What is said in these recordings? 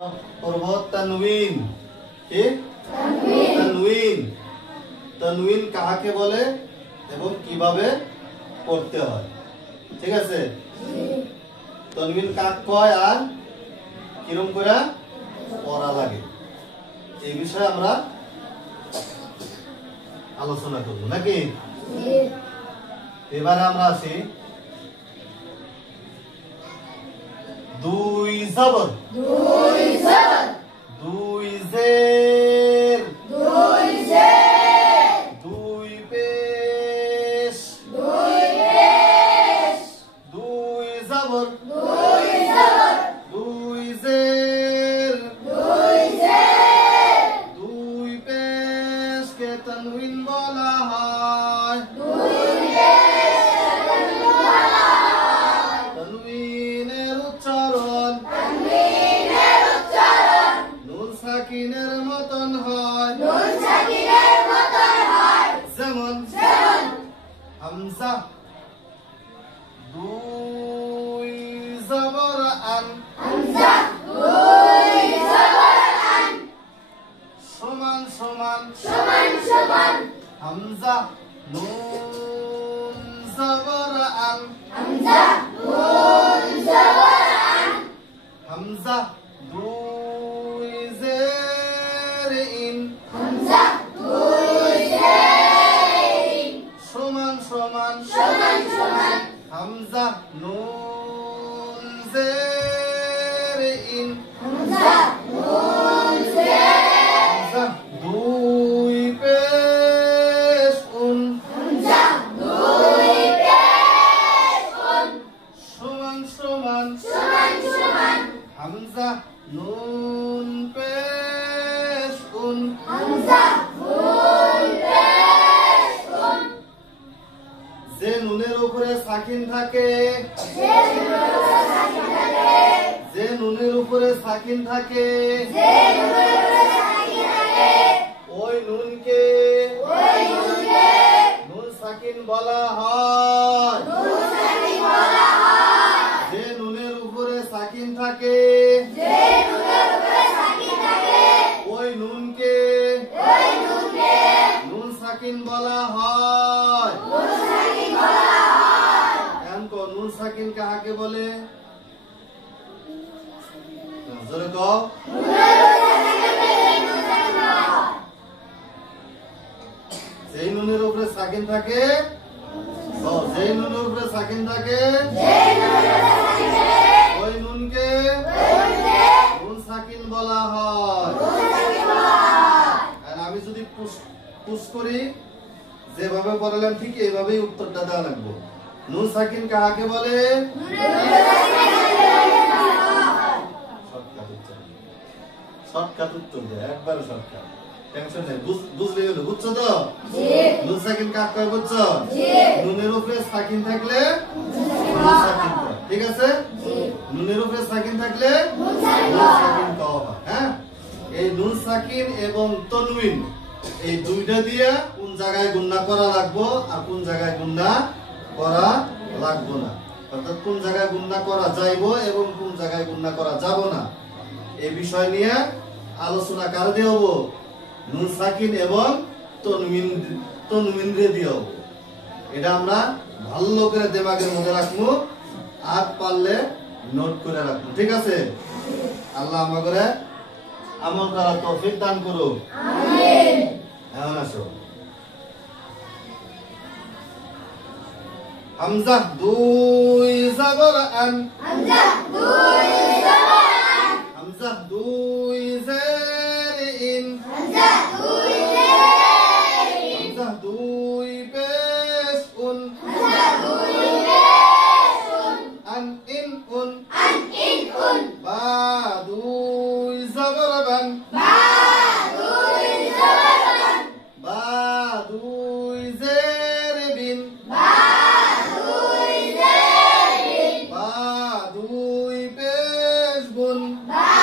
পর্বত তানউইন কি তানউইন তানউইন কাকে বলে এবং কিভাবে পড়তে হয় ঠিক আছে তানউইন কাক কয় আর কিরকম করে পড়া লাগে এই বিষয়ে আমরা আলোচনা করব নাকি এবারে আমরা আসি দুই জবর দুই জের দুই পেশ দুই জবর দুই জের দুই পেশ কে তানউইন বলা হয় তানউইনের উচ্চারণ নুন সাকিনের মতন হয় যেমন হামজা দুই জবর আন সমান সমান হামজা নুন জবর আন হামজা দুই জের ইন সমান সমান হামজা নুন জের ইন হামজা দুই পেশ উন সমান সমান হামজা নুন পেশ উন যে নুনের উপরে সাকিন থাকে যে নুনের উপরে সাকিন থাকে ওই নুনকে নুন সাকিন বলা হয় যে নুনের উপরে সাকিন থাকে ওই নুনকে নুন সাকিন বলা হয় এখন কো নুন সাকিন কাকে বলে জোরে কও যেই নুনের উপরে সাকিন থাকে যেই নুনের উপরে সাকিন থাকে ওই নুনকে নুন সাকিন বলা হয় আর আমি যদি পুশ করি যেভাবে পড়ালাম ঠিক এইভাবেই উত্তরটা দেওয়া লাগবে নুন সাকিন কাকে বলে শর্টকাট উত্তর দেয় একবারে শর্টকাট টেনশন নেই বুঝলে হলো বুঝছো তো নুন সাকিন কাকে কয় বুঝছো নুনের উপরে সাকিন থাকলে নুন সাকিন কয় ঠিক আছে নুনের উপরে সাকিন থাকলে নুন সাকিন কওয়া হয় হ্যাঁ এই নুন সাকিন এবং তানউইন এই দুইটা দিয়ে কোন জায়গায় গুণনা করা লাগবে আর কোন জায়গায় গুণনা করা লাগবে না অর্থাৎ কোন জায়গায় গুণনা করা যাইবো এবং কোন জায়গায় গুণনা করা যাব না এই বিষয় নিয়ে আলোচনা কার দিয়ে হবো নুন সাকিন এবং তানউইন রে দিয়ে হবো এটা আমরা ভালো করে দিমাগের মধ্যে রাখবো আর পারলে নোট করে রাখবো ঠিক আছে আল্লাহ আমাদের আমল করার তৌফিক দান করুক আমিন এখন আসো হামজা দুই জবর আন হামজা দুই জের ইন হামজা দুই পেশ উন আন ইন উন বা দুই জবর বান বা দুই জের বিন বা দুই পেশ বুন বা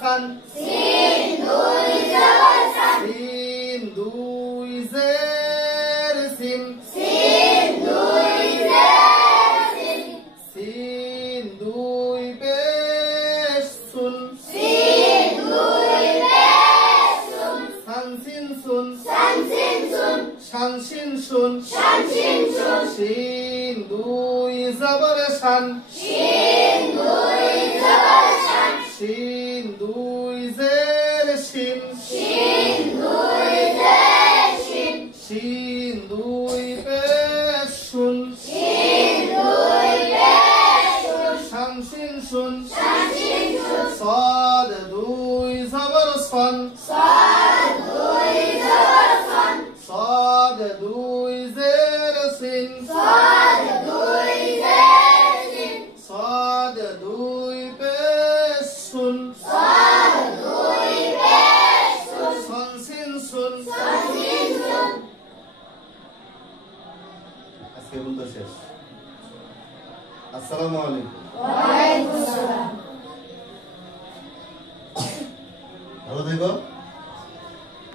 সান সিন দুই জবর সান সিন দুই জের সিন সিন দুই জের সিন সিন দুই পেশ সুন সিন দুই পেশ সুন সান সিন সুন সান সিন সুন শান সিন সুন শান সিন সুন শিন দুই জবর শান শিন দুই জবর শান শিন দুই জের শিন শিন দুই জের শিন শিন দুই পেশ শুন শিন দুই পেশ সুন শান সিন শুন শান সিন সুন صاد দুই জবর সন সাদ দুই জবর সান صاد দুই জের সিন সাদ দুই জের সিন صاد দুই পেশ শুন সাদ দুই পেশ সুন সন সিন শুন শান সিন সুন আজকে বলতে শেষ আসসালামু আলাইকুম ওয়া আলাইকুম আসসালাম ভালো থেকো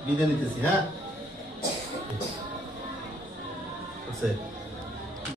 বিদায় নিতেছি হ্যাঁ